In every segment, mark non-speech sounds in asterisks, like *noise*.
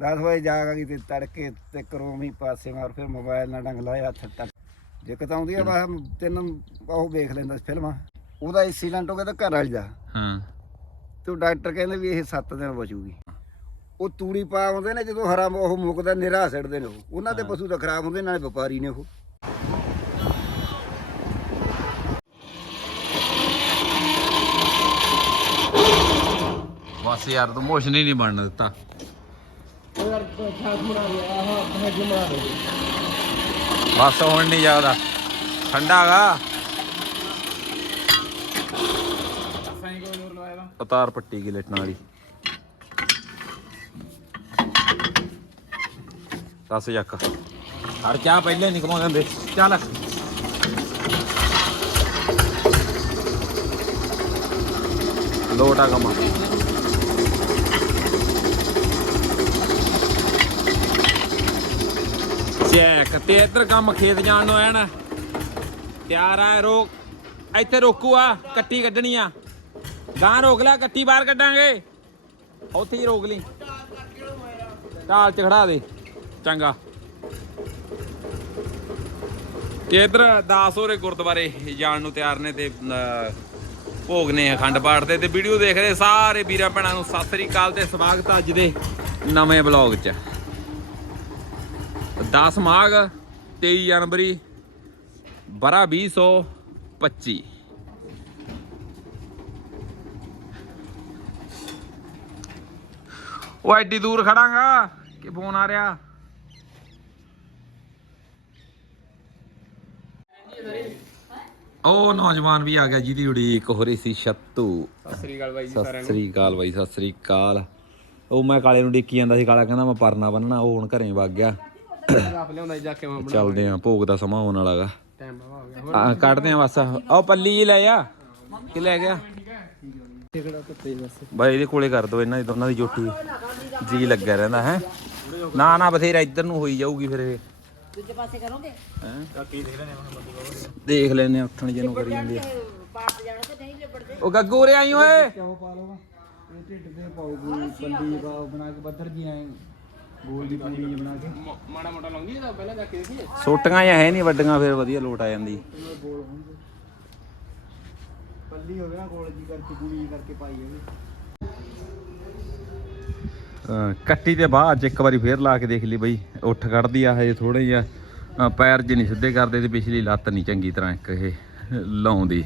10 ਵਜੇ ਜਾਗ ਆ ਗਈ ਤੇ ਤੜਕੇ ਤੇ ਕਰੋਮੀ ਪਾਸੇ ਮਾਰ ਫਿਰ ਮੋਬਾਈਲ ਨਾਲ ਡੰਗ ਲਾਇਆ ਹੱਥ ਤੱਕ। ਦਿੱਕਤ ਆਉਂਦੀ ਆ ਬਸ ਤਿੰਨ ਉਹ ਵੇਖ ਲੈਂਦਾ ਫਿਲਮਾਂ। ਉਹਦਾ ਐਕਸੀਡੈਂਟ ਹੋ ਗਿਆ ਤਾਂ ਘਰ ਵਾਲੀ ਦਾ। ਹਾਂ। ਤੇ ਡਾਕਟਰ ਕਹਿੰਦੇ ਵੀ ਇਹ 7 ਦਿਨ ਬਚੂਗੀ। ਉਹ ਤੂੜੀ ਪਾ ਆਉਂਦੇ ਨੇ ਜਦੋਂ ਹਰਾ ਉਹ ਮੁੱਕਦਾ ਨਿਰਾ ਛੱਡਦੇ ਨੇ ਉਹ। ਉਹਨਾਂ ਦੇ ਪਸ਼ੂ ਤਾਂ ਖਰਾਬ ਹੁੰਦੇ ਨਾਲੇ ਵਪਾਰੀ ਨੇ ਉਹ। ਬਸ ਯਾਰ ਤੂੰ ਮੋਸ਼ਨ ਹੀ ਨਹੀਂ ਬਣਨ ਦਿੱਤਾ। ਉਹਦਾ ਬਸ ਹੁਣ ਨਹੀਂ ਜਾਦਾ ਠੰਡਾ ਹੈਗਾ। ਸਾਈਂ ਪੱਟੀ ਕੀ ਲਟਣ ਵਾਲੀ। ਦੱਸ ਜੱਕ। ਹਰ ਚਾਹ ਪਹਿਲੇ ਨਹੀਂ ਕਮਾਉਂਦੇ ਹੁੰਦੇ। ਚੱਲ ਲੋਟਾ ਕਮਾ ਚੈੱਕ ਤੇ ਇੱਧਰ ਕੰਮ ਖੇਤ ਜਾਣ ਨੂੰ ਆਇਆ ਤਿਆਰ ਆ ਰੋਕ। ਇੱਥੇ ਰੋਕੂ ਆ, ਕੱਟੀ ਕੱਢਣੀ ਆ। ਗਾਂ ਰੋਕ ਲੈ ਕੱਟੀ ਬਾਹਰ ਕੱਢਾਂਗੇ। ਉੱਥੇ ਹੀ ਰੋਕ ਲਈ। ਢਾਲ ਚ ਖੜਾ ਦੇ। ਚੰਗਾ। ਤੇ ਇੱਧਰ ਦਾਸ ਹੋਰੇ ਗੁਰਦੁਆਰੇ ਜਾਣ ਨੂੰ ਤਿਆਰ ਨੇ ਤੇ ਭੋਗ ਨੇ ਅਖੰਡ ਪਾਠ ਦੇ। ਤੇ ਵੀਡੀਓ ਦੇਖ ਰਹੇ ਸਾਰੇ ਵੀਰਾਂ ਭੈਣਾਂ ਨੂੰ ਸਤਿ ਸ੍ਰੀ ਅਕਾਲ ਤੇ ਸਵਾਗਤ ਅੱਜ ਦੇ ਨਵੇਂ ਬਲੌਗ 'ਚ। 10 ਮਾਘ 23 ਜਨਵਰੀ ਬਰਾ 2025 ਉਹ ਐਡੀ ਦੂਰ ਖੜਾਂਗਾ ਕਿ ਫੋਨ ਆ ਰਿਹਾ। ਉਹ ਨੌਜਵਾਨ ਵੀ ਆ ਗਿਆ ਜਿਹਦੀ ਉਡੀਕ ਹੋ ਰਹੀ ਸੀ ਛੱਤੂ। ਸਤਿ ਸ੍ਰੀ ਅਕਾਲ ਬਾਈ ਜੀ ਸਤਿ ਸ੍ਰੀ ਅਕਾਲ ਬਾਈ ਸਤਿ ਸ੍ਰੀ ਅਕਾਲ। ਉਹ ਮੈਂ ਕਾਲੇ ਨੂੰ ਡਿੱਕੀ ਜਾਂਦਾ ਸੀ ਕਾਲਾ ਕਹਿੰਦਾ ਮੈਂ ਪਰਨਾ ਬੰਨਣਾ ਉਹ ਹੁਣ ਘਰੇ ਵਗ ਗਿਆ। ਆਪ ਲਿਆਉਂਦਾ ਜਾ ਕੇ ਮੈਂ ਚੱਲਦੇ ਆਂ ਭੋਗ ਦਾ ਸਮਾਂ ਹੋਣ ਵਾਲਾਗਾ ਟਾਈਮ ਬਾਵਾ ਹੋ ਗਿਆ। ਆ ਕੱਢਦੇ ਆਂ ਬਸ। ਉਹ ਪੱਲੀ ਜੀ ਲੈ ਆ। ਕਿ ਲੈ ਗਿਆ। ਟਿਕੜਾ ਕੁੱਤੇ ਬਸ ਬਾਈ ਇਹਦੇ ਕੋਲੇ ਕਰ ਦੋ ਇਹਨਾਂ ਦੀ ਦੋਨਾਂ ਦੀ ਜੋਟੀ। ਜੀ ਲੱਗਿਆ ਰਹਿੰਦਾ ਹੈ। ਨਾ ਨਾ ਬਥੇਰਾ ਇੱਧਰ ਨੂੰ ਹੋਈ ਜਾਊਗੀ ਫਿਰ ਇਹ। ਦੂਜੇ ਪਾਸੇ ਕਰੋਗੇ? ਹੈਂ? ਦੇਖ ਲੈਨੇ ਉੱਠਣ ਜਿਹਨੂੰ ਕਰੀ ਜਾਂਦੀ ਆ। ਪਾਟ ਜਾਣਾ ਤੇ ਨਹੀਂ ਲਿਬੜਦੇ ਉਹ ਗੱਗੂ ਆਈ ਓਏ। ਕਿਉਂ ਪਾ ਲਵਾਂ ਇਹ ਢਿੱਡ ਤੇ ਪਾਉਗੀ ਬਾ ਬਣਾ ਕੇ ਬੱਦਰ ਜੀ ਐ ਗੋਲ ਦੀ ਪੂਰੀ ਜਿਹੀ ਬਣਾ ਕੇ। ਮਾੜਾ ਮੋਟਾ ਲਾਉਂਦੀ ਤਾਂ ਪਹਿਲਾਂ ਜਾ ਕੇ ਦੇਖੀਏ। ਸੋਟੀਆਂ ਜਾਂ ਹੈ ਨਹੀਂ ਵੱਡੀਆਂ ਫਿਰ ਵਧੀਆ ਲੋਟ ਆ ਜਾਂਦੀ। ਗੋਲ ਹੋਣਗੇ। ਪੱਲੀ ਹੋਵੇ ਨਾ ਗੋਲ ਜੀ ਕਰਕੇ ਪੂਰੀ ਜਿਹੀ ਕਰਕੇ ਪਾਈ ਹੋਵੇ। ਅਹ ਕੱਟੀ ਤੇ ਬਾਅਦ ਇੱਕ ਵਾਰੀ ਫੇਰ ਲਾ ਕੇ ਦੇਖ ਲਈ ਬਈ ਉੱਠ ਕੱਢਦੀ ਆ ਹਜੇ ਥੋੜੇ ਜਿਹਾ। ਪੈਰ ਜੇ ਨਹੀਂ ਸਿੱਧੇ ਕਰਦੇ ਤੇ ਪਿਛਲੀ ਲੱਤ ਨਹੀਂ ਚੰਗੀ ਤਰ੍ਹਾਂ ਇੱਕ ਇਹ ਲਾਉਂਦੀ।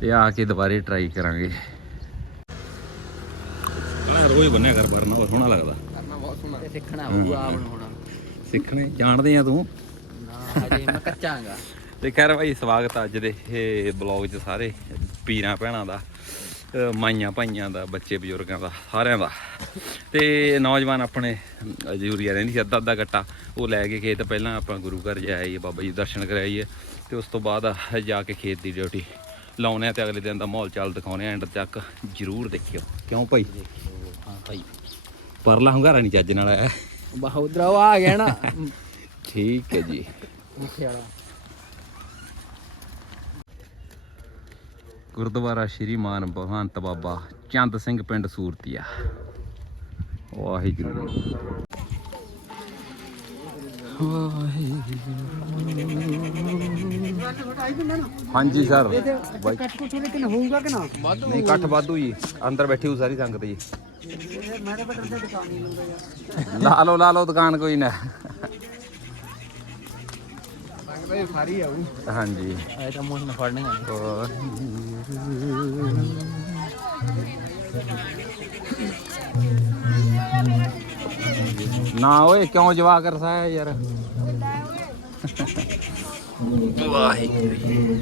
ਤੇ ਆ ਕੇ ਦੁਬਾਰੇ ਟਰਾਈ ਕਰਾਂਗੇ। ਰੋਜ਼ ਬੰਨਿਆ ਕਰ ਪਰਨਾ ਉਹ ਸੋਹਣਾ ਲੱਗਦਾ। ਬਹੁਤ ਸੋਹਣਾ ਤੇ ਸਿੱਖਣਾ ਹੋਊਗਾ ਆਪ ਨੂੰ ਹੋਣਾ। ਸਿੱਖਣੇ ਜਾਣਦੇ ਆ ਤੂੰ? ਨਾ ਹਜੇ ਮੈਂ ਕੱਚਾਂਗਾ। ਤੇ ਖੈਰ ਭਾਈ ਸਵਾਗਤ ਆ ਅੱਜ ਦੇ ਇਹ ਬਲੌਗ 'ਚ ਸਾਰੇ ਪੀਰਾਂ ਭੈਣਾਂ ਦਾ ਮਾਈਆਂ ਭਾਈਆਂ ਦਾ ਬੱਚੇ ਬਜ਼ੁਰਗਾਂ ਦਾ ਸਾਰਿਆਂ ਦਾ। ਤੇ ਨੌਜਵਾਨ ਆਪਣੇ ਜੂਰੀਆ ਰਹਿੰਦੀ ਸੀ ਅੱਧਾ ਅੱਧਾ ਗੱਟਾ। ਉਹ ਲੈ ਕੇ ਖੇਤ ਪਹਿਲਾਂ ਆਪਾਂ ਗੁਰੂ ਘਰ ਜਾਈਏ ਬਾਬਾ ਜੀ ਦੇ ਦਰਸ਼ਨ ਕਰਾਈਏ। ਤੇ ਉਸ ਤੋਂ ਬਾਅਦ ਜਾ ਕੇ ਖੇਤ ਦੀ ਡਿਊਟੀ ਲਾਉਣੇ ਆ ਤੇ ਅਗਲੇ ਦਿਨ ਦਾ ਮਾਹੌਲ ਚਾਲ ਦਿਖਾਉਣੇ ਆ ਐਂਡ ਤੱਕ ਜਰੂਰ ਦੇਖਿਓ। ਕਿਉਂ ਭਾਈ? ਹਾਂ ਭਾਈ। ਪਰਲਾ ਹੰਗਾਰਾ ਨਹੀਂ ਚੱਜ ਨਾਲ ਆਇਆ। ਬਹੁਦਰਾ ਆ ਗਿਆ ਨਾ। ਠੀਕ ਹੈ ਜੀ। ਵਾਲਾ ਗੁਰਦੁਆਰਾ ਸ਼੍ਰੀ ਮਾਨ ਭਗਵੰਤ ਬਾਬਾ ਚੰਦ ਸਿੰਘ ਪਿੰਡ ਸੂਰਤੀਆ। ਵਾਹਿਗੁਰੂ। ਹਾਂਜੀ ਸਰ। ਬਾਈ। ਕੱਟ ਕੁੱਟ ਲੇਕਿਨ ਹੋਊਗਾ ਕਿ ਨਾ? ਨਹੀਂ ਇਕੱਠ ਵਾਧੂ ਜੀ। ਅੰਦਰ ਬੈਠੀ ਹੋ ਸਾਰੀ ਸੰਗਤ ਜੀ। ਮੈਂ ਤਾਂ ਬਟਰ ਤੇ ਦੁਕਾਨ ਨਹੀਂ ਲਾਉਂਦਾ ਯਾਰ। ਲਾ ਲਓ ਲਾ ਲਓ ਦੁਕਾਨ ਕੋਈ ਨਾ। ਲੱਗਦਾ ਹਾਂਜੀ। ਐ ਤਾਂ ਮੋਸ਼ਨ ਫੜਨੇ ਆ ਹੋਰ। ਨਾ ਓਏ ਕਿਉਂ ਜਵਾ ਕਰਦਾ ਹੈ। ਯਾਰ ਵਾਹਿਗੁਰੂ ਵਾਹਿਗੁਰੂ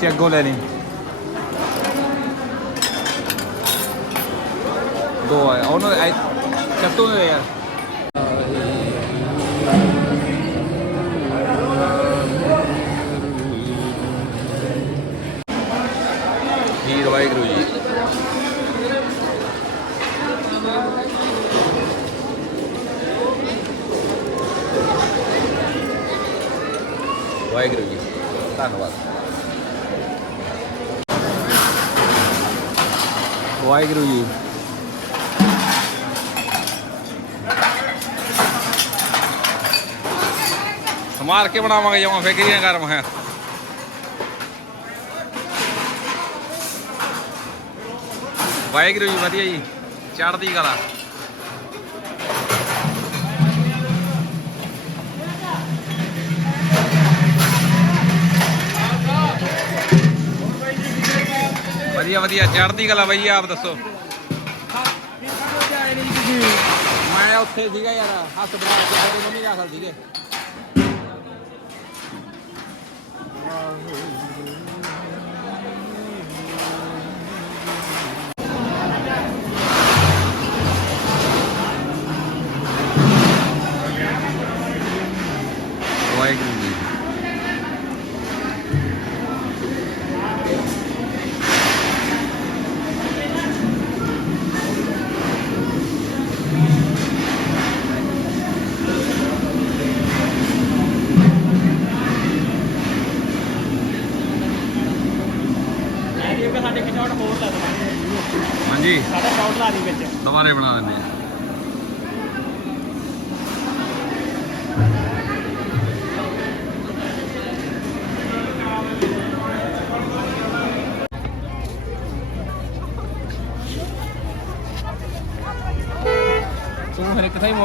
ਪਾਸੇ ਚਮਚੇ ਅੱਗੋਂ ਲੈ ਲਈ ਦੋ ਆ ਉਹਨਾਂ ਦੇ ਦੇ ਯਾਰ ਵੀਰ ਵਾਹਿਗੁਰੂ ਜੀ ਵਾਹਿਗੁਰੂ ਜੀ ਧੰਨਵਾਦ ਵਾਹਿਗੁਰੂ ਜੀ। ਸਮਾਰ ਕੇ ਬਣਾਵਾਂਗੇ ਜਮਾ ਫੇਕਰੀਆਂ ਗਰਮ ਹੈ। ਵਾਹਿਗੁਰੂ ਜੀ, ਵਧੀਆ ਜੀ। ਚੜ੍ਹਦੀ ਕਲਾ। ਵਧੀਆ ਵਧੀਆ। ਚੜ੍ਹਦੀ ਕਲਾ ਬਈ, ਆਪ ਦੱਸੋ। ਮੈਂ ਉੱਥੇ ਸੀਗਾ ਯਾਰ, ਹਸਪਤਾਲ ਚ ਮੇਰੀ ਮੰਮੀ ਦਾਖਲ ਸੀਗੇ। ਵਾਹਿਗੁਰੂ ਜੀ।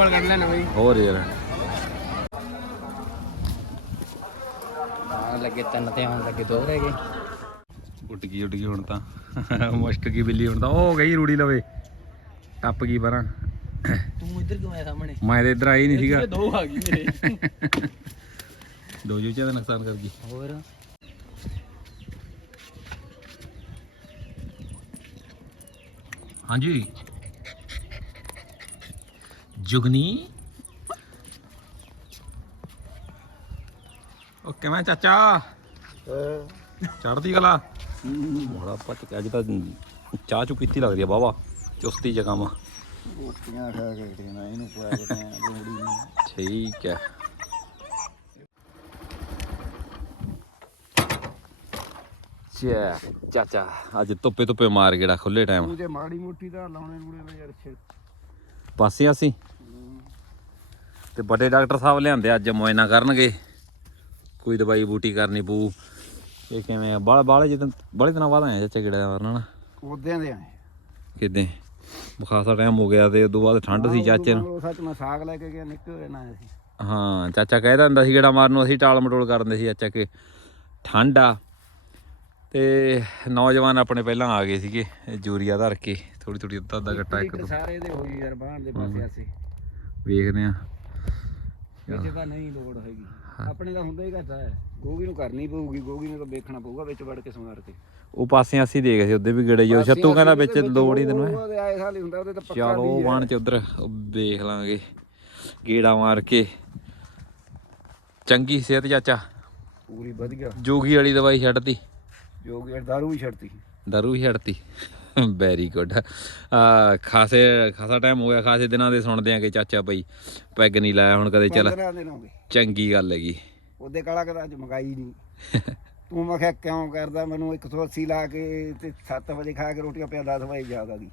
ਮੋੜ ਕੱਢ ਲੈਣਾ ਬਈ। ਹੋਰ ਯਾਰ। ਹਾਂ ਲੱਗੇ ਤਿੰਨ ਤੇ ਆਉਣ ਲੱਗੇ ਦੋ ਰਹਿ ਗਏ। ਉੱਡ ਗਈ ਉੱਡ ਗਈ ਹੁਣ ਤਾਂ। ਮੁਸ਼ਕ ਗਈ ਬਿੱਲੀ ਹੁਣ ਤਾਂ ਉਹ ਗਈ ਰੂੜੀ ਲਵੇ। ਟੱਪ ਗਈ ਪਰਾਂ ਤੂੰ ਇੱਧਰ ਕਿਉਂ ਆਇਆ ਸਾਹਮਣੇ? ਮੈਂ ਤੇ ਇੱਧਰ ਆਈ ਨਹੀਂ ਸੀਗਾ। ਦੋ ਆ ਗਈ ਮੇਰੇ। ਦੋ ਜੂਚਿਆਂ ਦਾ ਨੁਕਸਾਨ ਕਰ ਗਈ। ਹੋਰ? ਹਾਂਜੀ। ਜੁਗਨੀ। ਓ ਕਿਵੇਂ ਚਾਚਾ? ਚੜਦੀ ਕਲਾ। ਬੜਾ ਪੱਟ ਕੇ ਅੱਜ ਤਾਂ ਚਾਹ ਚੁ ਪੀਤੀ ਲੱਗਦੀ ਆ ਬਾਬਾ ਚੁਸਤੀ ਚ ਕੰਮ। ਰੋਟੀਆਂ ਖਾ ਕੇ ਹਟੇ ਨਾ ਇਹਨੂੰ ਪਾ ਕੇ ਤੇ ਲੋੜੀ ਨੂੰ। ਠੀਕ ਹੈ। ਚਾ ਚਾਚਾ ਅੱਜ ਧੁੱਪੇ ਧੁੱਪੇ ਮਾਰ ਗੇੜਾ ਖੁੱਲੇ ਟਾਈਮ ਤੂੰ ਜੇ ਮਾੜੀ ਮੋਟੀ ਦਾ ਲਾਉਣੇ ਲੂਣੇ ਵੇ ਯਾਰ ਛੇ ਪਾਸੇ ਅਸੀਂ। ਤੇ ਵੱਡੇ ਡਾਕਟਰ ਸਾਹਿਬ ਲਿਆਂਦੇ ਅੱਜ ਮੁਆਇਨਾ ਕਰਨਗੇ। ਕੋਈ ਦਵਾਈ ਬੂਟੀ ਕਰਨੀ ਪਊ। ਇਹ ਕਿਵੇਂ ਆ? ਬਾਲ ਬਾਲੇ ਜਦੋਂ ਬੜੇ ਦਿਨਾਂ ਬਾਅਦ ਆਏ ਚਾਚਾ ਗੇੜਾ ਮਾਰਨ ਨਾ ਉਦਿਆਂ ਦੇ ਆਏ। ਕਿਦਾਂ? ਬੁਖਾਸਾ ਟਾਈਮ ਹੋ ਗਿਆ ਤੇ ਉਦੋਂ ਬਾਅਦ ਠੰਡ ਸੀ ਚਾਚੇ ਨੂੰ। ਸੱਚ ਮੈਂ ਸਾਗ ਲੈ ਕੇ ਗਿਆ ਨਿੱਕੇ ਨਾ ਸੀ ਹਾਂ ਚਾਚਾ ਕਹਿਦਾ ਹੁੰਦਾ ਸੀ ਗੇੜਾ ਮਾਰਨ ਨੂੰ ਅਸੀਂ ਟਾਲ ਮਟੋਲ ਕਰਦੇ ਸੀ ਚਾਚਾ ਕਿ ਠੰਡ ਆ। ਤੇ ਨੌਜਵਾਨ ਆਪਣੇ ਪਹਿਲਾਂ ਆ ਗਏ ਸੀਗੇ ਜੂਰੀਆ ਧਰ ਕੇ। ਥੋੜੀ ਥੋੜੀ ਅੱਧਾ ਅੱਧਾ ਗੱਟਾ ਇੱਕ ਦੋ ਸਾਰੇ ਦੇ ਹੋਈ ਯਾਰ ਬਾਹਰ ਦੇ ਪਾਸੇ ਆਸੇ ਵੇਖਦੇ ਆ ਵਿੱਚ ਤਾਂ ਨਹੀਂ ਲੋੜ ਹੈਗੀ। ਆਪਣੇ ਤਾਂ ਹੁੰਦਾ ਹੀ ਘੱਟਾ ਹੈ। ਗੋਗੀ ਨੂੰ ਕਰਨੀ ਪਊਗੀ ਗੋਗੀ ਨੂੰ ਤਾਂ ਵੇਖਣਾ ਪਊਗਾ ਵਿੱਚ ਵੜ ਕੇ ਸਮਾਰ ਕੇ। ਉਹ ਪਾਸੇ ਅਸੀਂ ਦੇਖ ਸੀ ਉਹਦੇ ਵੀ ਗੇੜੇ ਜੋ ਛੱਤੂ ਕਹਿੰਦਾ ਵਿੱਚ ਲੋੜ ਹੀ ਤੈਨੂੰ ਚਲੋ ਵਣ ਚ ਉਧਰ ਵੇਖ ਲਾਂਗੇ। ਗੇੜਾ ਮਾਰ ਕੇ। ਚੰਗੀ ਸਿਹਤ ਚਾਚਾ। ਪੂਰੀ ਵਧੀਆ। ਜੋਗੀ ਵਾਲੀ ਦਵਾਈ ਛੱਡਤੀ। ਜੋਗੀ ਦਾਰੂ ਵੀ ਛੱਡਤੀ। ਦਾਰੂ ਹੀ ਛੱਡਤੀ। ਵੈਰੀ ਗੁੱਡ ਆ ਖਾਸੇ ਖਾਸਾ ਟਾਈਮ ਹੋ ਗਿਆ ਖਾਸੇ ਦਿਨਾਂ ਦੇ ਸੁਣਦੇ ਆ ਕਿ ਚਾਚਾ ਬਈ ਪੈਗ ਨਹੀਂ ਲਾਇਆ ਹੁਣ ਕਦੇ ਚੱਲ 15 ਦਿਨ ਹੋ ਗਏ। ਚੰਗੀ ਗੱਲ ਹੈਗੀ। ਉਹਦੇ ਕਾਲਾ ਕਦਾ ਅੱਜ ਮੰਗਾਈ ਨਹੀਂ। ਤੂੰ ਮੈਂ ਕਿਹਾ ਕਿਉਂ ਕਰਦਾ ਮੈਨੂੰ 180 ਲਾ ਕੇ ਤੇ 7 ਵਜੇ ਖਾ ਕੇ ਰੋਟੀਆਂ ਪਿਆ 10 ਵਜੇ ਜਾਗ ਗਈ।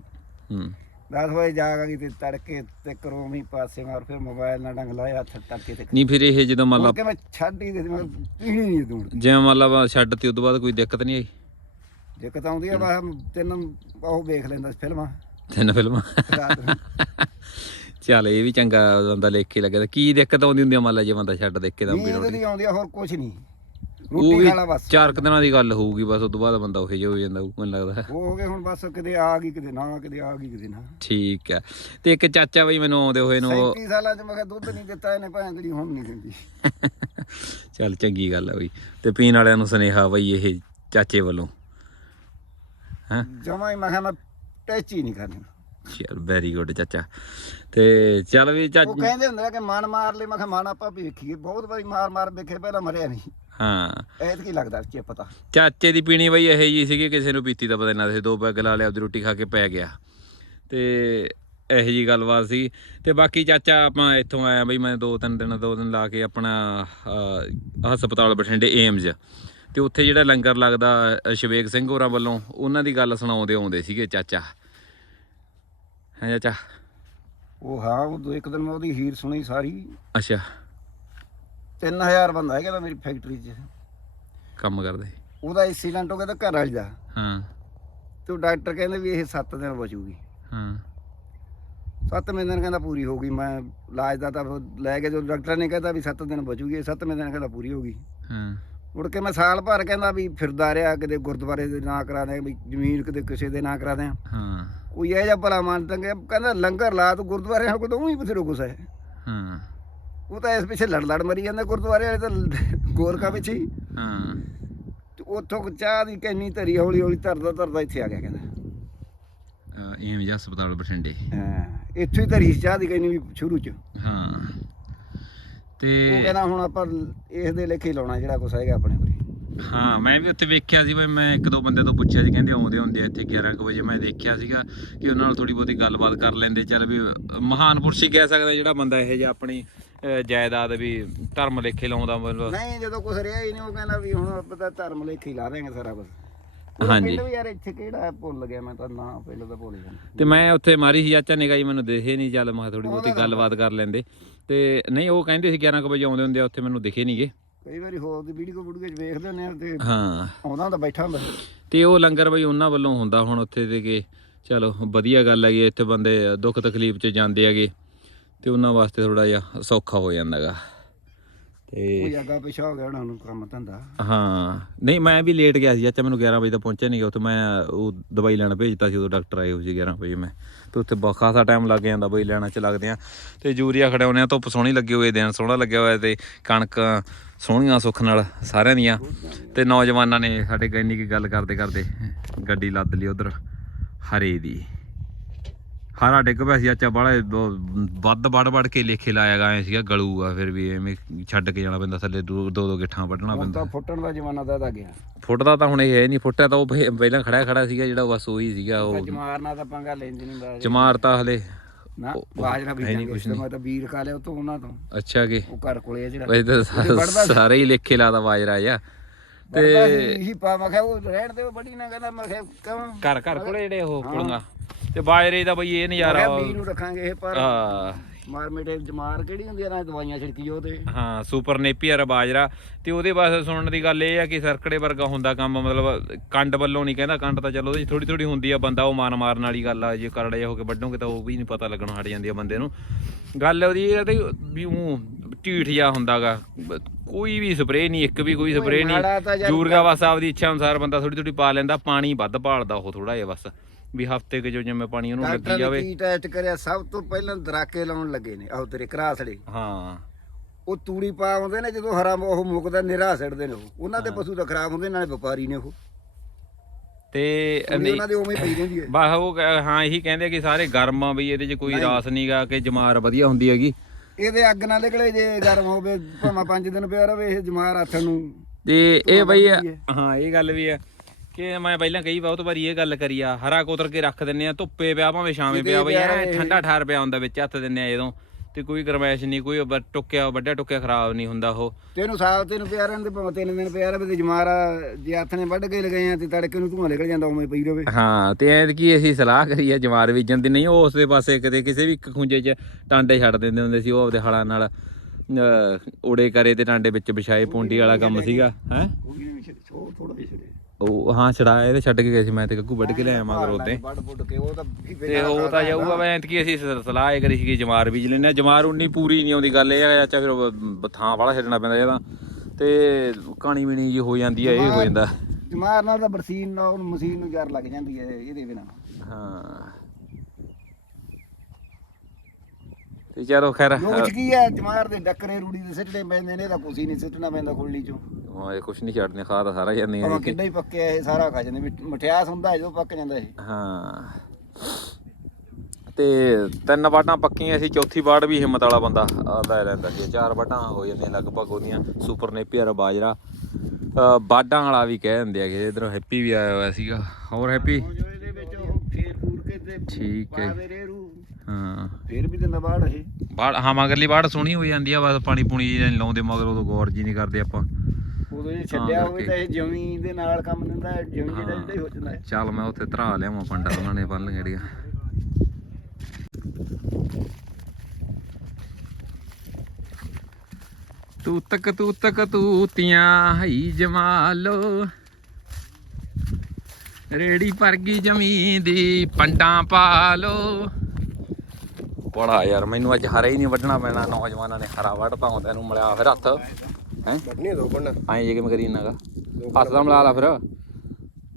ਹੂੰ। 10 ਵਜੇ ਜਾਗ ਗਈ ਤੇ ਤੜਕੇ ਤੇ ਕਰੋਮੀ ਪਾਸੇ ਮਾਰ ਫਿਰ ਮੋਬਾਈਲ ਨਾਲ ਡੰਗ ਲਾਇਆ ਹੱਥ ਟੱਕੇ ਤੇ ਨਹੀਂ ਫਿਰ ਇਹ ਜਦੋਂ ਮੰਨ ਲਾ ਕਿ ਮੈਂ ਛੱਡ ਹੀ ਦੇ ਮੈਂ ਪੀਣੀ ਨਹੀਂ ਦੂੜ ਜਿਵੇਂ ਮੰਨ ਲਾ ਛੱਡਤੀ ਉਦੋਂ ਬਾਅਦ ਕੋਈ ਦਿੱਕਤ ਨਹੀਂ ਆਈ? ਦਿੱਕਤ ਆਉਂਦੀ ਆ ਬਸ ਤਿੰਨ ਉਹ ਵੇਖ ਲੈਂਦਾ ਸੀ ਫਿਲਮਾਂ। ਤਿੰਨ ਫਿਲਮਾਂ? ਰਾਤ ਨੂੰ। ਚੱਲ ਇਹ ਵੀ ਚੰਗਾ ਬੰਦਾ ਲਿਖ ਕੇ ਲੱਗਦਾ। ਕੀ ਦਿੱਕਤ ਆਉਂਦੀ ਹੁੰਦੀ ਆ ਮੰਨ ਲਾ ਜੇ ਬੰਦਾ ਛੱਡ ਦੇ ਕੇ ਨੀਂਦ ਰੋਟੀ ਨਹੀਂ ਆਉਂਦੀ ਆ, ਹੋਰ ਕੁਝ ਨਹੀਂ ਉਹ ਰੋਟੀ ਵੀ ਬਸ। ਚਾਰ ਕੁ ਦਿਨਾਂ ਦੀ ਗੱਲ ਹੋਊਗੀ ਬਸ ਉਦੋਂ ਬਾਅਦ ਬੰਦਾ ਉਹੇ ਜਿਹਾ ਹੋ ਜਾਂਦਾ ਉਹ ਮੈਨੂੰ ਲੱਗਦਾ। ਉਹ ਹੋ ਗਏ ਹੁਣ ਬਸ ਕਿਤੇ ਆ ਗਈ ਕਿਤੇ ਨਾ ਕਿਤੇ ਆ ਗਈ ਕਿਤੇ ਨਾ। ਠੀਕ ਹੈ ਤੇ ਇੱਕ ਚਾਚਾ ਬਈ ਮੈਨੂੰ ਆਉਂਦੇ ਹੋਏ ਨੂੰ ਉਹ- 37 ਸਾਲਾਂ ਚ ਮੈਂ ਕਿਹਾ ਦੁੱਧ ਨਹੀਂ ਦਿੱਤਾ ਇਹਨੇ ਭਾਂ ਜਿਹੜੀ ਹੁਣ ਨਹੀਂ ਦਿੰਦੀ। ਚੱਲ ਚੰਗੀ ਗੱਲ ਆ ਬਈ। ਤੇ ਪੀਣ ਵਾਲਿਆਂ ਨੂੰ ਸੁਨੇਹਾ ਬਈ ਇਹ ਚਾਚੇ ਵੱਲੋਂ। ਹਾਂ। ਜਮਾ ਹੀ ਮੈਂ ਕਿਹਾ ਮੈਂ ਟੱਚ ਹੀ ਨਹੀਂ ਕਰਨੀ। ਚਲ ਵੈਰੀ ਗੁੱਡ ਚਾਚਾ। ਤੇ ਚੱਲ ਵੀ ਉਹ ਚਾਚੀ ਕਹਿੰਦੇ ਹੁੰਦੇ ਆ ਕਿ ਮਨ ਮਾਰ ਲਈ ਮੈਂ ਕਿਹਾ ਮਨ ਆਪਾਂ ਵੇਖੀਏ। ਬਹੁਤ ਵਾਰੀ ਮਾਰ ਮਾਰ ਵੇਖੇ ਪਹਿਲਾਂ ਮਰਿਆ ਨਹੀਂ। ਹਾਂ। ਐਤ ਕੀ ਲੱਗਦਾ ਚੇ ਪਤਾ ਚਾਚੇ ਦੀ ਪੀਣੀ ਬਈ ਇਹ ਜੀ ਸੀਗੀ ਕਿਸੇ ਨੂੰ ਪੀਤੀ ਦਾ ਪਤਾ ਨਾ ਸੀ। ਦੋ ਪੈਗ ਲਾ ਲਿਆ ਉਹਦੀ ਰੋਟੀ ਖਾ ਕੇ ਪੈ ਗਿਆ। ਤੇ ਇਹੋ ਜੀ ਗੱਲਬਾਤ ਸੀ। ਤੇ ਬਾਕੀ ਚਾਚਾ ਆਪਾਂ ਇੱਥੋਂ ਆਇਆ ਬਈ ਮੈਂ ਦੋ ਤਿੰਨ ਦਿਨ ਦੋ ਦਿਨ ਲਾ ਕੇ ਆਪਣਾ ਅਹ, ਹਸਪਤਾਲ ਬਠਿੰਡੇ ਏਮਜ਼। ਤੇ ਉੱਥੇ ਜਿਹੜਾ ਲੰਗਰ ਲੱਗਦਾ ਸ਼ਵੇਕ ਸਿੰਘ ਹੋਰਾਂ ਵੱਲੋਂ ਉਹਨਾਂ ਦੀ ਗੱਲ ਸੁਣਾਉਂਦੇ ਆਉਂਦੇ ਸੀਗੇ ਚਾਚਾ। ਹਾਂ ਚਾਚਾ? ਉਹ ਹਾਂ ਉਹ ਇੱਕ ਦਿਨ ਮੈਂ ਉਹਦੀ ਹੀਰ ਸੁਣੀ ਸਾਰੀ। ਅੱਛਾ। 3000 ਬੰਦਾ ਹੈਗਾ ਮੇਰੀ ਫੈਕਟਰੀ 'ਚ। ਕੰਮ ਕਰਦੇ। ਉਹਦਾ ਐਕਸੀਡੈਂਟ ਹੋ ਗਿਆ ਤਾਂ ਘਰ ਵਾਲੀ ਦਾ। ਹਾਂ। ਤੇ ਉਹ ਡਾਕਟਰ ਕਹਿੰਦੇ ਵੀ ਇਹ 7 ਦਿਨ ਬਚੂਗੀ। ਹਾਂ। 7ਵੇਂ ਦਿਨ ਕਹਿੰਦਾ ਪੂਰੀ ਹੋ ਗਈ। ਮੈਂ ਇਲਾਜ ਦਾ ਤਾਂ ਲੈ ਕੇ ਜੋ ਡਾਕਟਰ ਨੇ ਕਹਿੰਦਾ ਵੀ 7 ਦਿਨ ਬਚੂਗੀ 7ਵੇਂ ਦਿਨ ਕਹਿੰਦਾ ਪੂਰੀ ਹੋ ਗਈ। ਹਾਂ। ਮੁੜ ਕੇ ਮੈਂ ਸਾਲ ਭਰ ਕਹਿੰਦਾ ਵੀ ਫਿਰਦਾ ਰਿਹਾ ਕਿਤੇ ਗੁਰਦੁਆਰੇ ਦੇ ਨਾਂ ਕਰਾ ਦੇ ਵੀ ਜ਼ਮੀਨ ਕਿਤੇ ਕਿਸੇ ਦੇ ਨਾਂ ਕਰਾ ਦੇ ਹਾਂ। ਕੋਈ ਇਹ ਜਿਹਾ ਭਲਾ ਮੰਨ ਤੰਗੇ ਕਹਿੰਦਾ ਲੰਗਰ ਲਾ ਤੂੰ ਗੁਰਦੁਆਰੇ ਕੋਈ ਤਾਂ ਉਹੀ ਬਥੇਰੋ ਗੁੱਸਾ ਹੈ। ਹਾਂ। ਉਹ ਤਾਂ ਇਸ ਪਿੱਛੇ ਲੜ ਲੜ ਮਰੀ ਜਾਂਦਾ ਗੁਰਦੁਆਰੇ ਵਾਲੇ ਤਾਂ ਗੋਰਖਾ ਪਿੱਛੇ ਹੀ। ਹਾਂ। ਉੱਥੋਂ ਚਾਹ ਦੀ ਕੈਨੀ ਧਰੀ ਹੌਲੀ ਹੌਲੀ ਧਰਦਾ ਧਰਦਾ ਇੱਥੇ ਆ ਗਿਆ ਕਹਿੰਦਾ। ਏਮਜ਼ ਹਸਪਤਾਲ ਬਠਿੰਡੇ। ਹਾਂ ਇੱਥੋਂ ਹੀ ਧਰੀ ਚਾਹ ਦੀ ਕੈਨੀ ਵੀ ਸ਼ੁਰੂ ਚ। ਹਾਂ। ਉਹ ਤੇ ਕਹਿੰਦਾ ਹੁਣ ਆਪਾਂ ਇਸ ਦੇ ਲੇਖੇ ਹੀ ਲਾਉਣਾ ਜਿਹੜਾ ਕੁਛ ਹੈਗਾ ਆਪਣੇ ਕੋਲ। ਹਾਂ ਮੈਂ ਵੀ ਉੱਥੇ ਵੇਖਿਆ ਸੀ ਬਈ ਮੈਂ ਇੱਕ ਦੋ ਬੰਦੇ ਤੋਂ ਪੁੱਛਿਆ ਸੀ ਕਹਿੰਦੇ ਆਉਂਦੇ ਹੁੰਦੇ ਆ ਇੱਥੇ 11 ਕੁ ਵਜੇ ਮੈਂ ਦੇਖਿਆ ਸੀਗਾ ਕਿ ਉਹਨਾਂ ਨਾਲ ਥੋੜੀ ਬਹੁਤੀ ਗੱਲਬਾਤ ਕਰ ਲੈਂਦੇ ਚੱਲ ਵੀ ਮਹਾਨ ਪੁਰਸ਼ ਹੀ ਕਹਿ ਸਕਦਾ ਜਿਹੜਾ ਬੰਦਾ ਇਹ ਜਿਹਾ ਆਪਣੀ ਜਾਇਦਾਦ ਵੀ ਧਰਮ ਲੇਖੇ ਲਾਉਂਦਾ ਮਤਲਬ। ਨਹੀਂ ਜਦੋਂ ਕੁਛ ਰਿਹਾ ਹੀ ਨਹੀਂ ਉਹ ਕਹਿੰਦਾ ਵੀ ਹੁਣ ਆਪਾਂ ਤਾਂ ਧਰਮ ਲੇਖੇ ਹੀ ਲਾ ਦੇਂਗੇ ਸਾਰਾ ਕੁਝ ਹਾਂਜੀ। ਪਿੰਡ ਵੀ ਯਾਰ ਇੱਥੇ ਕਿਹੜਾ ਹੈ, ਭੁੱਲ ਗਿਆ ਮੈਂ ਤਾਂ ਨਾਂ ਪਹਿਲਾਂ ਤਾਂ ਭੁੱਲ ਗਿਆ ਤੇ ਮੈਂ ਉੱਥੇ ਮਾਰੀ ਸੀ ਚਾਚਾ ਨਿਗਾਹ ਜੀ ਮੈਨੂੰ ਦਿਖੇ ਨਹੀਂ ਚੱਲ ਮੈਂ ਥੋੜੀ ਬਹੁਤੀ ਗੱਲਬਾਤ ਕਰ ਲੈਂਦੇ। ਤੇ ਨਹੀਂ ਉਹ ਕਹਿੰਦੇ ਸੀ 11 ਕੁ ਵਜੇ ਆਉਂਦੇ ਹੁੰਦੇ ਆ ਉੱਥੇ ਮੈਨੂੰ ਦਿਖੇ ਨਹੀਂਗੇ ਕਈ ਵਾਰੀ ਹੋਰ ਦੀ ਵੀਡੀਓ ਵੀਡੀਓ ਚ ਵੇਖਦੇ ਹੁੰਦੇ ਆ ਤੇ ਹਾਂ। ਆਉਂਦਾ ਹੁੰਦਾ ਬੈਠਾ ਹੁੰਦਾ। ਤੇ ਉਹ ਲੰਗਰ ਬਈ ਉਹਨਾਂ ਵੱਲੋਂ ਹੁੰਦਾ ਹੁਣ ਉੱਥੇ ਦੇ ਕੇ। ਚਲੋ ਵਧੀਆ ਗੱਲ ਹੈਗੀ ਇੱਥੇ ਬੰਦੇ ਦੁੱਖ ਤਕਲੀਫ 'ਚ ਜਾਂਦੇ ਹੈਗੇ। ਤੇ ਉਹਨਾਂ ਵਾਸਤੇ ਥੋੜਾ ਜਿਹਾ ਸੌਖਾ ਹੋ ਜਾਂਦਾਗਾ। ਤੇ ਕੋਈ ਅੱਗਾ ਪਿਛਾ ਹੋ ਗਿਆ ਉਹਨਾਂ ਨੂੰ ਕੰਮ ਧੰਦਾ। ਹਾਂ ਨਹੀਂ ਮੈਂ ਵੀ ਲੇਟ ਗਿਆ ਸੀ ਅੱਛਾ ਮੈਨੂੰ 11 ਵਜੇ ਤੱਕ ਪਹੁੰਚਿਆ ਨਹੀਂ ਗਿਆ ਉੱਥੇ ਮੈਂ ਉਹ ਦਵਾਈ ਲੈਣ ਭੇਜਤਾ ਸੀ ਉਦੋਂ ਡਾਕਟਰ ਆਏ ਹੋਏ ਸੀ 11 ਵਜੇ ਮੈਂ। ਤੇ ਉੱਥੇ ਬਹੁਤ ਖਾਸਾ ਟਾਈਮ ਲੱਗ ਜਾਂਦਾ ਬਈ ਲੈਣਾ ਚ ਲੱਗਦੇ ਆ ਤੇ ਯੂਰੀਆ ਖੜਾਉਨੇ ਆ ਧੁੱਪ ਸੋਹਣੀ ਲੱਗੀ ਹੋਏ ਦਿਨ ਸੋਹਣਾ ਲੱਗਿਆ ਹੋਇਆ ਤੇ ਕਣਕ ਸੋਹਣੀਆਂ ਸੁੱਖ ਨਾਲ ਸਾਰਿਆਂ ਦੀਆਂ। ਤੇ ਨੌਜਵਾਨਾਂ ਨੇ ਸਾਡੇ ਗੈਨੀ ਕੀ ਗੱਲ ਕਰਦੇ ਕਰਦੇ ਗੱਡੀ ਲੱਦ ਲਈ ਉਧਰ ਹਰੇ ਦੀ। ਹਾਰਾ ਡਿੱਗ ਪਿਆ ਸੀ ਅੱਛਾ ਬੜਾ ਵੱਧ ਵੜ ਵੜ ਕੇ ਲੇਖੇ ਲਾਇਆ ਗਾ ਐਂ ਸੀਗਾ ਗਲੂਗਾ ਫਿਰ ਵੀ ਐਵੇਂ ਛੱਡ ਕੇ ਜਾਣਾ ਪੈਂਦਾ ਥੱਲੇ ਦੋ ਦੋ ਦੋ ਗਿੱਠਾਂ ਵੱਢਣਾ ਪੈਂਦਾ ਤਾਂ ਫੁੱਟਣ ਦਾ ਜ਼ਮਾਨਾ ਤਾਂ ਇਹਦਾ ਗਿਆ। ਫੁੱਟਦਾ ਤਾਂ ਹੁਣ ਇਹ ਹੈ ਨਹੀਂ ਫੁੱਟਿਆ ਤਾਂ ਉਹ ਪਹਿ- ਪਹਿਲਾਂ ਖੜਾ ਖੜਾ ਸੀਗਾ ਜਿਹੜਾ ਬਸ ਉਹੀ ਸੀਗਾ ਉਹ ਜਮਾਰ ਨਾਲ ਤਾਂ ਪੰਗਾ ਲੈਂਦੀ ਨਹੀਂ ਬਾਜ ਚਮਾਰ ਤਾਂ ਹਲੇ ਨਾ ਹੈ ਬੀਜਾਂਗੇ ਮੈਂ ਤਾਂ ਵੀਰ ਖਾ ਲਿਆ ਉਹ ਤੋਂ ਉਹਨਾਂ ਤੋਂ। ਅੱਛਾ ਕਿ? ਉਹ ਘਰ ਕੋਲੇ ਆ ਜਿਹੜਾ। ਵੈਸੇ ਸਾਰੇ ਹੀ ਲੇਖੇ ਲਾਦਾ ਬਾਜਰਾ ਆ ਤੇ ਤੇ ਇਹੀ ਪਾ ਮੈਂ ਕਿਹਾ ਉਹ ਰਹਿਣ ਦੇ ਉਹ ਬੜੀ ਨਾ ਕਹਿੰਦਾ ਮੈਂ ਕਿਹਾ ਕਿਉਂ? ਘਰ ਘਰ ਕੋਲੇ ਜਿਹੜੇ ਉਹ ਪੁਲੀਆਂ ਤੇ ਬਾਜਰੇ ਦਾ ਬਈ ਇਹ ਨਜ਼ਾਰਾ ਕਿਹਾ ਵੀਰ ਨੂੰ ਰੱਖਾਂਗੇ ਇਹ ਪਰ ਆ ਮਾਰ ਮੇਟੇ ਜਮਾਰ ਕਿਹੜੀ ਹੁੰਦੀ ਆ ਨਾ ਦਵਾਈਆਂ ਛਿੜਕੀ ਉਹਦੇ ਹਾਂ ਸੁਪਰ ਨੇਪੀਅਰ ਬਾਜਰਾ ਤੇ ਉਹਦੇ ਵਾਸਤੇ ਸੁਣਨ ਦੀ ਗੱਲ ਇਹ ਆ ਕਿ ਸਰਕੜੇ ਵਰਗਾ ਹੁੰਦਾ ਕੰਮ ਮਤਲਬ ਕੰਡ ਵੱਲੋਂ ਨਹੀਂ ਕਹਿੰਦਾ ਕੰਡ ਤਾਂ ਚਲੋ ਉਹਦੇ ਥੋੜੀ ਥੋੜੀ ਹੁੰਦੀ ਆ ਬੰਦਾ ਉਹ ਮਾਨ ਮਾਰਨ ਵਾਲੀ ਗੱਲ ਆ ਜੇ ਕਰੜਾ ਜਿਹਾ ਹੋ ਕੇ ਵੱਢੋਗੇ ਤਾਂ ਉਹ ਵੀ ਨਹੀਂ ਪਤਾ ਲੱਗਣਾ ਹਟ ਜਾਂਦੀ ਆ ਬੰਦੇ ਨੂੰ। ਗੱਲ ਉਹਦੀ ਇਹ ਆ ਤੇ ਵੀ ਉਹ ਢੀਠ ਜਿਹਾ ਹੁੰਦਾਗਾ। ਕੋਈ ਵੀ ਸਪਰੇਅ ਨਹੀਂ ਇੱਕ ਵੀ ਕੋਈ ਸਪਰੇਅ ਮਾੜਾ ਤਾਂ ਨਹੀਂ ਯਾਰ ਜੂਰਗਾ ਬਸ ਆਪਦੀ ਇੱਛਾ ਅਨੁਸਾਰ ਬੰਦਾ ਥੋੜੀ ਥੋੜੀ ਪਾ ਲੈਂਦਾ ਪਾਣੀ ਵੱਧ ਭਾਲਦਾ ਉਹ ਥੋੜਾ ਜਿਹਾ ਬਸ। ਵੀ ਹਫ਼ਤੇ ਕੇ ਜੋ ਜਿਵੇਂ ਪਾਣੀ ਉਹਨੂੰ ਡਾਕਟਰ ਲੱਗੀ ਨੇ ਜਾਵੇ। ਕੀ ਟੈਸਟ ਕਰਿਆ? ਸਭ ਤੋਂ ਪਹਿਲਾਂ ਦਰਾਕੇ ਲਾਉਣ ਲੱਗੇ ਨੇ। ਆਹ ਤੇਰੇ ਘਰਾਸੜੇ ਹਾਂ। ਉਹ ਤੂੜੀ ਪਾ ਆਉਂਦੇ ਨੇ ਜਦੋਂ ਹਰਾ ਉਹ ਮੁੱਕਦਾ ਨਿਰਾ ਛੱਡਦੇ ਨੇ ਉਹ। ਉਹਨਾਂ ਦੇ ਪਸ਼ੂ ਤਾਂ ਖਰਾਬ ਹੁੰਦੇ ਨਾਲੇ ਵਪਾਰੀ ਨੇ ਉਹ। ਤੇ ਤੂੜੀ ਉਹਨਾਂ ਦੇ ਉਵੇਂ ਹੀ ਪਈ ਰਹਿੰਦੀ ਹੈ। ਬਸ ਉਹ ਕ- ਹਾਂ ਇਹੀ ਕਹਿੰਦੇ ਕਿ ਸਾਰੇ ਗਰਮ ਆ ਵੀ ਇਹਦੇ 'ਚ ਕੋਈ ਰਾਸ ਨਹੀਂਗਾ ਕਿ ਜਮਾਰ ਵਧੀਆ ਹੁੰਦੀ ਹੈਗੀ। ਇਹਦੇ ਅੱਗ ਨਾ ਨਿਕਲੇ ਜੇ ਗਰਮ ਹੋਵੇ ਭਾਵੇਂ 5 ਦਿਨ ਪਿਆ ਰਵੇ ਇਹ ਜਮਾਰ ਹੱਥ ਨੂੰ ਤੇ ਇਹ ਬਈ ਹੈ। ਹਾਂ ਇਹ ਗੱਲ ਵੀ ਆ ਕਿ ਮੈਂ ਪਹਿਲਾਂ ਕਈ ਬਹੁਤ ਵਾਰੀ ਇਹ ਗੱਲ ਕਰੀ ਆ ਹਰਾ ਕੋਤਰ ਕੇ ਰੱਖ ਦਿੰਨੇ ਆ ਧੁੱਪੇ ਪਿਆ ਭਾਵੇਂ ਛਾਵੇਂ ਪਿਆ ਬਈ ਐ ਠੰਡਾ ਠਾਰ ਪਿਆ ਹੁੰਦਾ ਵਿੱਚ ਹੱਥ ਦਿੰਨੇ ਆ ਜਦੋਂ ਤੇ ਕੋਈ ਗਰਮੈਸ਼ ਨਹੀਂ ਕੋਈ ਟੁੱਕਿਆ ਵੱਡਾ ਟੁੱਕਿਆ ਖਰਾਬ ਨਹੀਂ ਹੁੰਦਾ ਉਹ। ਤੈਨੂੰ ਸਾਲ ਤੈਨੂੰ ਪਿਆ ਰਹਿਣ ਦੇ ਭਾਵੇਂ ਤਿੰਨ ਦਿਨ ਪਿਆ ਰਵੇ ਤੇ ਜਮਾਰ ਜੇ ਹੱਥ ਨੇ ਵੱਢ ਕੇ ਲਗਾਏ ਆ ਤੇ ਤੜਕੇ ਨੂੰ ਧੂਆਂ ਨਿਕਲ ਜਾਂਦਾ ਉਵੇਂ ਪਈ ਰਵੇ। ਹਾਂ ਤੇ ਐਂ ਕੀ ਅਸੀਂ ਸਲਾਹ ਕਰੀ ਆ ਜਮਾਰ ਬੀਜਣ ਦੀ ਨਹੀਂ ਉਹ ਉਸਦੇ ਪਾਸੇ ਕਿਤੇ ਕਿਸੇ ਵੀ ਇੱਕ ਖੁੰਝੇ 'ਚ ਟਾਂਡੇ ਛੱਡ ਦਿੰਦੇ ਹੁੰਦੇ ਸੀ ਉਹ ਆਪਦੇ ਹਲਾਂ ਨਾਲ ਉੜੇ ਕਰੇ ਤੇ ਟਾਂਡੇ ਵਿੱਚ ਵਿਛਾਏ ਪੂੰਡੀ ਵਾਲਾ ਕੰਮ ਸੀਗਾ ਹੈ? ਉਹ ਵੀ ਥੋੜਾ ਛੜੇ ਉਹ ਹਾਂ ਛੜਾਇਆ ਤੇ ਛੱਡ ਕੇ ਗਏ ਸੀ। ਮੈਂ ਤੇ ਕੱਕੂ ਵੱਢ ਕੇ ਲਿਆਇਆ ਮਗਰ ਉਹਦੇ ਵੱਢ ਫੁੱਟ ਕੇ ਉਹ ਤਾਂ ਉਹ ਤਾਂ ਜਾਊਗਾ ਮੈਂ ਐਤਕੀ ਅਸੀਂ ਸ- ਸਲਾਹ ਇਹ ਕਰੀ ਸੀ ਕਿ ਜਮਾਰ ਬੀਜ ਲੈਨੇ ਆ ਜਮਾਰ ਉਨੀ ਪੂਰੀ ਨਹੀਂ ਆਉਂਦੀ ਗੱਲ ਇਹ ਆ ਚਾਚਾ ਫਿਰ ਥਾਂ ਵਾਲਾ ਛੱਡਣਾ ਪੈਂਦਾ ਇਹਦਾ। ਤੇ ਕਾਣੀ ਮੀਣੀ ਜੀ ਹੋ ਜਾਂਦੀ ਆ ਇਹ ਹੋ ਜਾਂਦਾ। ਜਮਾਰ ਨਾਲ ਤਾਂ ਬਰਸੀਨ ਨਾਲ ਮਸ਼ੀਨ ਨੂੰ ਜਰ ਲੱਗ ਜਾਂਦੀ ਹੈ ਇਹਦੇ ਬਿਨਾ। ਹਾਂ। ਤੇ ਚਲੋ ਖੈਰ ਲੋਚ ਕੀ ਹੈ ਜਮਾਰ ਦੇ ਡੱਕਰੇ ਰੂੜੀ ਦੇ ਸਿੱਟਣੇ ਪੈਂਦੇ ਨੇ ਇਹ ਤਾਂ ਕੁਛ ਹੀ ਨਹੀਂ ਸਿੱਟਣਾ ਪੈਂਦਾ ਖੁੱਲੀ ਚੋਂ। ਹਾਂ, ਇਹ ਕੁਛ ਨਹੀਂ ਛੱਡਨੇ ਖਾ ਤਾਂ ਸਾਰਾ ਜਾਂਦੇ ਭਾਵੇਂ ਆ ਕਿੱਡਾ ਹੀ ਪੱਕਿਆ ਇਹ ਸਾਰਾ ਖਾ ਜਾਂਦੇ ਮਿੱਠ- ਮਠਿਆਸ ਹੁੰਦਾ ਜਦੋਂ ਪੱਕ ਜਾਂਦਾ ਇਹ। ਹਾਂ। ਤੇ ਤਿੰਨ ਵਾਟਾਂ ਪੱਕੀਆਂ ਸੀ ਚੌਥੀ ਵਾਟ ਵੀ ਹਿੰਮਤ ਵਾਲਾ ਬੰਦਾ ਆ ਲੈ ਲੈਂਦਾ ਸੀ ਚਾਰ ਵਾਟਾਂ ਹੋ ਜਾਂਦੀਆਂ ਲਗਭਗ ਉਹਦੀਆਂ ਸੁਪਰ ਨੇਪੀਅਰ ਬਾਜਰਾ। ਬਾਡਾਂ ਵਾਲਾ ਵੀ ਕਹਿ ਦਿੰਦੇ ਆਗੇ ਇਧਰੋਂ ਹੈਪੀ ਵੀ ਆਇਆ ਹੋਇਆ ਸੀਗਾ। ਹੋਰ ਹੈਪੀ? ਇਹਦੇ ਕੇ ਠੀਕ ਹੈ। ਹਾਂ। ਫੇਰ ਵੀ ਦਿੰਦਾ ਬਾੜ ਇਹ। ਬਾੜ ਹਾਂ ਮਗਰਲੀ ਬਾੜ ਸੋਹਣੀ ਹੋ ਜਾਂਦੀ ਆ ਬਸ ਪਾਣੀ ਪੂਣੀ ਜਿਹੀ ਨਹੀਂ ਲਾਉਂਦੇ ਮਗਰ ਉਦੋਂ ਗੌਰ ਜੀ ਨਹੀਂ ਕਰਦੇ ਆਪਾਂ। ਉਦੋਂ ਜੇ ਤਾਂ ਛੱਡਿਆ ਹੋਵੇ। ਤਾਂ ਇਹ ਜਮੀ ਦੇ ਨਾਲ ਕੰਮ ਦਿੰਦਾ ਜਮੀ ਜਿਹੜਾ ਜਿਹੜਾ ਹੀ ਹੋ ਜਾਂਦਾ ਹੈ। ਚੱਲ ਮੈਂ ਉੱਥੇ ਧਰਾ ਲਿਆਵਾਂ ਪੰਡਾ ਉਹਨਾਂ ਨੇ ਬੰਨ ਜਿਹੜੀਆਂ ਤੂੰ ਤੱਕ ਤੂੰ ਤੱਕ ਤੂਤੀਆਂ ਹਈ ਜਮਾਲੋ ਰੇੜੀ ਪਰ ਗਈ ਜ਼ਮੀਨ ਦੀ ਪੰਡਾਂ ਪਾ ਲੋ। ਬੜਾ ਯਾਰ ਮੈਨੂੰ ਅੱਜ ਹਰਾ ਹੀ ਨਹੀਂ ਵੱਢਣਾ ਪੈਣਾ ਨੌਜਵਾਨਾਂ ਨੇ ਹਰਾ ਵੱਢਤਾ ਹੁੰਦਾ ਇਹਨੂੰ ਮਿਲਿਆ ਫਿਰ ਹੱਥ। ਹੈ? ਵੱਢਣੀ ਦੋ ਪੰਡਾ। ਐਂ ਜੇ ਕਿਵੇਂ ਕਰੀ ਇੰਨਾਗਾ ਹੱਥ ਦਾ ਮਿਲਾ ਲਾ ਫਿਰ।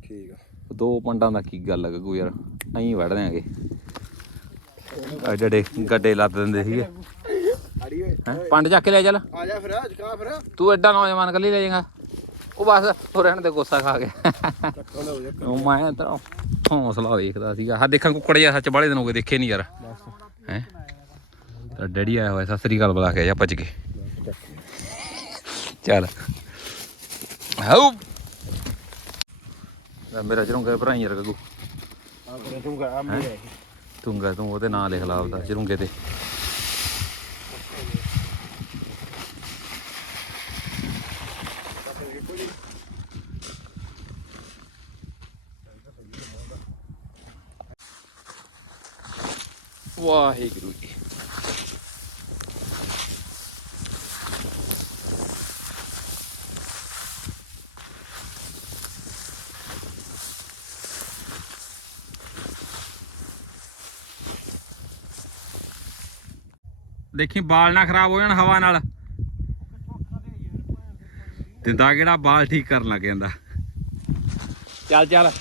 ਠੀਕ ਆ। ਦੋ ਪੰਡਾਂ ਦਾ ਕੀ ਗੱਲ ਹੈ ਗੱਗੂ ਯਾਰ ਐਂ ਦਿਆਂਗੇ। ਆ ਜਿਹੜੇ ਗੱਡੇ ਲੱਦ ਦਿੰਦੇ ਸੀਗੇ। ਹੈਂ? ਪੰਡ ਚੱਕ ਕੇ ਲੈ ਚੱਲ। ਆ ਜਾ ਫਿਰ ਅੱਜ ਕਾ ਫਿਰ। ਤੂੰ ਐਡਾ ਨੌਜਵਾਨ ਕੱਲੀ ਲੈ ਜਾਏਗਾ। ਉਹ ਬਸ ਉਹ ਰਹਿਣ ਦੇ ਗੁੱਸਾ ਖਾ ਕੇ। ਉਹ ਮੈਂ ਤਾਂ ਹੌਸਲਾ ਵੇਖਦਾ ਸੀਗਾ। ਹਾਂ ਦੇਖਾਂ ਕੁੱਕੜ ਜਿਹਾ ਸੱਚ ਬਾਲੇ ਦਿਨ ਹੋ ਗਏ ਦੇਖੇ ਨਹੀਂ ਯਾਰ। ਹੈ? ਤਾਂ ਡੈਡੀ ਆਇਆ ਹੋਇਆ ਸਤਿ ਸ੍ਰੀ ਅਕਾਲ ਬੁਲਾ ਕੇ ਜਾ ਭੱਜ ਕੇ। ਚੱਲ। ਹਾਉ ਮੇਰਾ ਚਰੂੰਗਾ ਭਰਾਈ ਯਾਰ ਗੱਗੂ ਆ ਫਿਰ ਤੂੰ ਗਾ ਮੇਰੇ। ਤੁੰਗਾ ਤੂੰ ਉਹਦੇ ਨਾਂ ਲਿਖ ਲਾ ਆਪਦਾ ਚਰੂੰਗੇ ਤੇ। ਵਾਹਿਗੁਰੂ ਜੀ ਦੇਖੀ ਬਾਲ ਨਾ ਖਰਾਬ ਹੋ ਜਾਣ ਹਵਾ ਨਾਲ। ਦਿੰਦਾ ਕਿਹੜਾ ਬਾਲ ਠੀਕ ਕਰਨ ਲੱਗ ਜਾਂਦਾ। ਚੱਲ ਚੱਲ।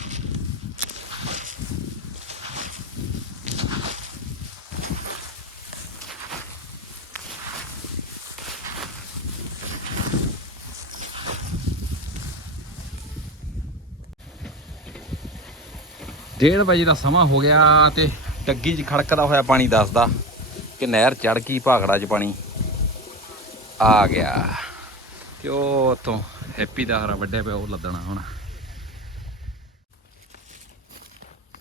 ਡੇਢ ਵਜੇ ਦਾ ਸਮਾਂ ਹੋ ਗਿਆ ਤੇ ਟੱਗੀ 'ਚ ਖੜਕਦਾ ਹੋਇਆ ਪਾਣੀ ਦੱਸਦਾ ਕਿ ਨਹਿਰ ਚੜ ਗਈ ਭਾਖੜਾ 'ਚ ਪਾਣੀ। ਆ ਗਿਆ। ਤੇ ਉਹ ਉੱਥੋਂ ਹੈਪੀ ਦਾ ਹਰਾ ਵੱਡਿਆ ਪਿਆ, ਉਹ ਲੱਦਣਾ ਹੁਣ।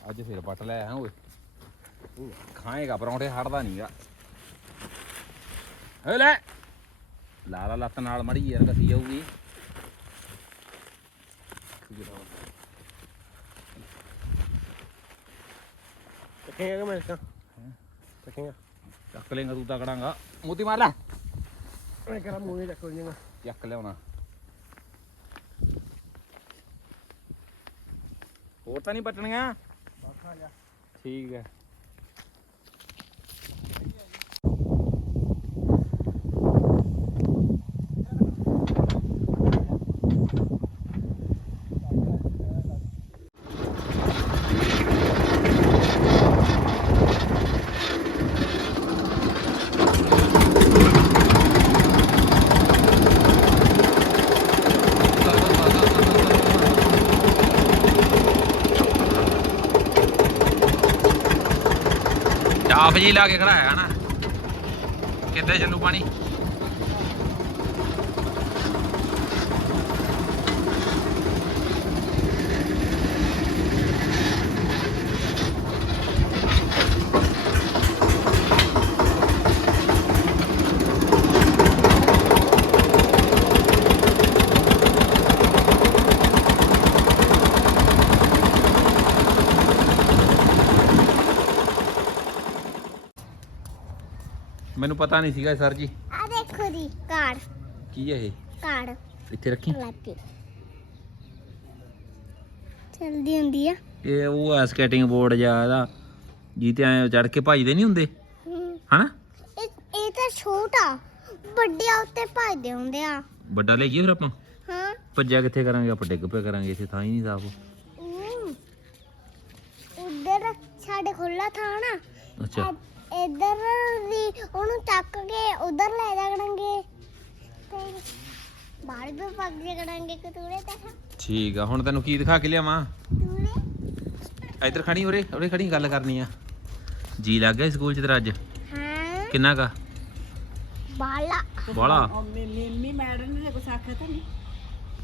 ਅੱਜ ਫਿਰ ਪੱਟ ਲੈ ਹਾਂ ਓਏ। ਖਾਏਗਾ, ਪਰੌਂਠੇ ਹੜਦਾ ਨਹੀਂਗਾ ਏ ਲੈ! ਲਾਲਾ ਲੱਤ ਨਾਲ ਮੜੀ ਯਾਰ, ਕਸੀ ਜਾਊਗੀ। ਮੈਂ ਚੱਕ ਲੇਗਾ ਤੂੰ ਤਕੜਾਂਗਾ। ਮੋਤੀ ਮਾਰ ਲੈ। ਮੈਂ ਕਰਾਂ ਮੂੰਹ ਚੱਕ ਲੈਣਾ ਚੱਕ ਲਿਆਉਣਾ। ਹੋਰ ਤਾਂ ਨਹੀਂ ਪਟਣੀਆਂ ਠੀਕ ਹੈ। ਜੀ ਲਾ ਕੇ ਖੜਾਇਆ ਨਾ ਕਿੱਥੇ ਚੱਲੂ ਪਾਣੀ ਮੈਨੂੰ ਪਤਾ ਨਹੀਂ ਸੀਗਾ ਸਰ ਜੀ। ਆ ਦੇਖੋ ਜੀ ਕਾਰ ਕੀ ਹੈ ਇਹ? ਕਾਰ ਇੱਥੇ ਰੱਖੀ? ਲੱਗੇ ਚਲਦੀ ਹੁੰਦੀ ਆ। ਇਹ ਉਹ ਆ ਸਕੇਟਿੰਗ ਬੋਰਡ ਜਾਂ ਇਹਦਾ ਜੀਤੇ ਐ ਚੜ ਕੇ ਭੱਜਦੇ ਨਹੀਂ ਹੁੰਦੇ? ਹਮ, ਹਨਾ? ਇਹ ਇਹ ਤਾਂ ਛੋਟਾ ਵੱਡਿਆਂ ਉੱਤੇ ਭੱਜਦੇ ਹੁੰਦੇ ਆ। ਵੱਡਾ ਲੈ ਗਏ ਫਿਰ ਆਪਾਂ? ਹਾਂ। ਭੱਜਿਆ ਕਿੱਥੇ ਕਰਾਂਗੇ? ਆਪਾਂ ਡਿੱਗ ਪਿਆ ਕਰਾਂਗੇ ਇੱਥੇ ਥਾਂ ਹੀ ਨਹੀਂ ਸਾਫ਼। ਉੱਧਰ ਸਾਡੇ ਖੁੱਲਾ ਥਾਂ ਨਾ। ਅੱਛਾ। ਇੱਧਰ ਦੀ ਉਹਨੂੰ ਚੱਕ ਕੇ ਉਧਰ ਲੈ ਜਾ ਕਰਾਂਗੇ। ਤੇ ਬਾਹਰ ਵੀ ਪੱਕ ਜਾ ਕਰਾਂਗੇ ਕਤੂਰੇ ਤਾਂ। ਠੀਕ ਆ ਹੁਣ ਤੈਨੂੰ ਕੀ ਦਿਖਾ ਕੇ ਲਿਆਵਾਂ? ਕਤੂਰੇ ਇੱਧਰ ਖੜੀ ਉਰੇ ਉਰੇ ਖੜੀ ਗੱਲ ਕਰਨੀ ਆ। ਜੀ ਲੱਗ ਗਿਆ ਸਕੂਲ ਚ ਤੇਰਾ ਅੱਜ? ਹਾਂ। ਕਿੰਨਾ ਕਾ? ਬਾਲਾ। ਬਾਲਾ? ਮੰਮੀ ਮੈਡਮ ਨੇ ਕੁਛ ਆਖਿਆ ਤਾਂ ਨਹੀਂ?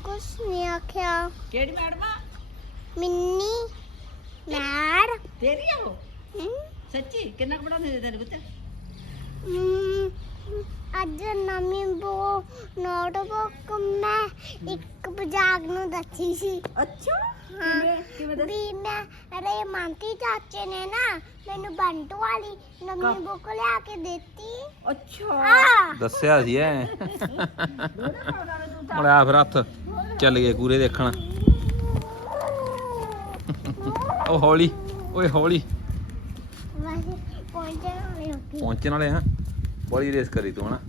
ਕੁਛ ਨਹੀਂ ਆਖਿਆ। ਕਿਹੜੀ ਮੈਡਮ ਆ? ਮਿੰਨੀ। ਮੈਰ ਤੇਰੀ ਆ ਉਹ? ਹਮ, ਸੱਚੀ? ਕਿੰਨਾ ਕੁ ਪੜਾਉਂਦੇ ਨੇ ਤੈਨੂੰ ਪੁੱਤ? ਹਮ, ਅੱਜ ਨਵੀਂ ਬੋ ਨੋਟਬੁੱਕ ਮੈਂ ਇੱਕ ਬਜਾਗ ਨੂੰ ਦੱਸੀ ਸੀ। ਅੱਛਾ? ਹਾਂ ਕਿਵੇਂ ਵੀ ਮੈਂ ਅਰੇ ਮੰਤੀ ਚਾਚੇ ਨੇ ਨਾ ਮੈਨੂੰ ਬੰਟੂ ਵਾਲੀ ਨਵੀਂ ਬੁੱਕ ਲਿਆ ਕੇ ਦਿੱਤੀ। ਅੱਛਾ। ਆ ਦੱਸਿਆ ਸੀ ਐ। ਮੁੜਿਆ ਫਿਰ ਹੱਥ ਚੱਲ ਗਏ ਕੂਰੇ ਦੇਖਣ। ਉਹ ਹੌਲੀ ਓਏ ਹੌਲੀ। ਪਹੁੰਚਣ ਵਾਲੀ ਹੋ। ਗਈ ਪਹੁੰਚਣ ਵਾਲੇ ਹਾਂ ਬੜੀ ਰੇਸ ਕਰੀ ਤੂੰ ਹਨਾ।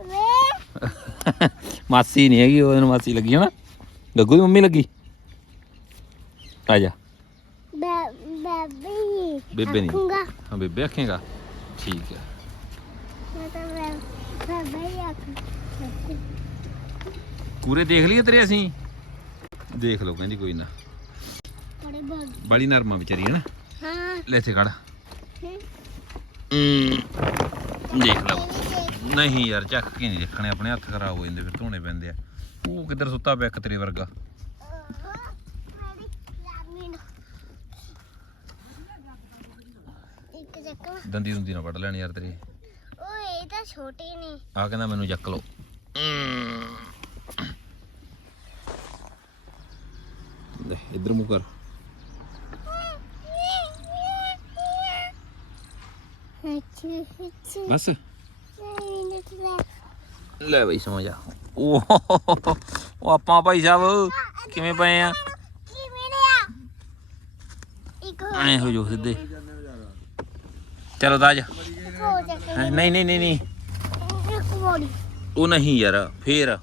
ਵੇ *laughs* ਮਾਸੀ ਨਹੀਂ ਹੈਗੀ ਉਹਨੂੰ ਮਾਸੀ ਲੱਗੀ ਹਨਾ। ਗੱਗੂ ਦੀ ਮੰਮੀ ਲੱਗੀ। ਆ ਜਾ। ਬੇਬੀ ਬੇਬੇ ਨਹੀਂ ਆਖੂੰਗਾ ਹਾਂ ਬੇਬੇ ਆਖੇਗਾ। ਠੀਕ ਹੈ। ਕੂਰੇ ਦੇਖ ਲਈਏ ਤੇਰੇ ਅਸੀਂ। ਦੇਖ ਲਓ ਕਹਿੰਦੀ ਕੋਈ ਨਾ। ਬੜੀ ਨਰਮਾ ਵਿਚਾਰੀ ਹੈ ਨਾ। ਹਾਂ। ਲੈ ਇੱਥੇ ਖੜ। ਹਮ, ਦੇਖ ਲਓ ਨਹੀਂ ਯਾਰ ਚੱਕ ਕੇ ਨਹੀਂ ਦੇਖਣੇ ਆਪਣੇ ਹੱਥ ਖਰਾਬ ਹੋ ਜਾਂਦੇ ਫਿਰ ਧੋਣੇ ਪੈਂਦੇ ਆ। ਉਹ ਕਿੱਧਰ ਸੁੱਤਾ ਪਿਆ ਇੱਕ ਤੇਰੇ ਵਰਗਾ? ਇੱਕ ਚੱਕਰ ਦੰਦੀ ਦੁੰਦੀ ਨਾ ਵੱਢ ਲੈਣ ਯਾਰ ਤੇਰੀ। ਓਏ ਇਹ ਤਾਂ ਛੋਟੀ ਨਹੀਂ। ਆ ਕਹਿੰਦਾ ਮੈਨੂੰ ਚੱਕ ਲਓ। ਲੈ ਇੱਧਰ ਮੂੰਹ ਕਰ ਅੱਛਾ ਅੱਛਾ ਬਸ। ਲੈ ਬਈ ਸਮਝ ਆ ਉਹ ਉਹ ਆਪਾਂ ਭਾਈ ਸਾਹਿਬ ਕਿਵੇਂ ਪਏ ਆ? ਐ ਹੋ ਜੋ ਸਿੱਧੇ। ਚਲੋ ਦਾਜ ਨਹੀਂ ਨਹੀਂ ਨਹੀਂ ਨਹੀਂ। ਉਹ ਨਹੀਂ ਯਾਰ ਫੇਰ।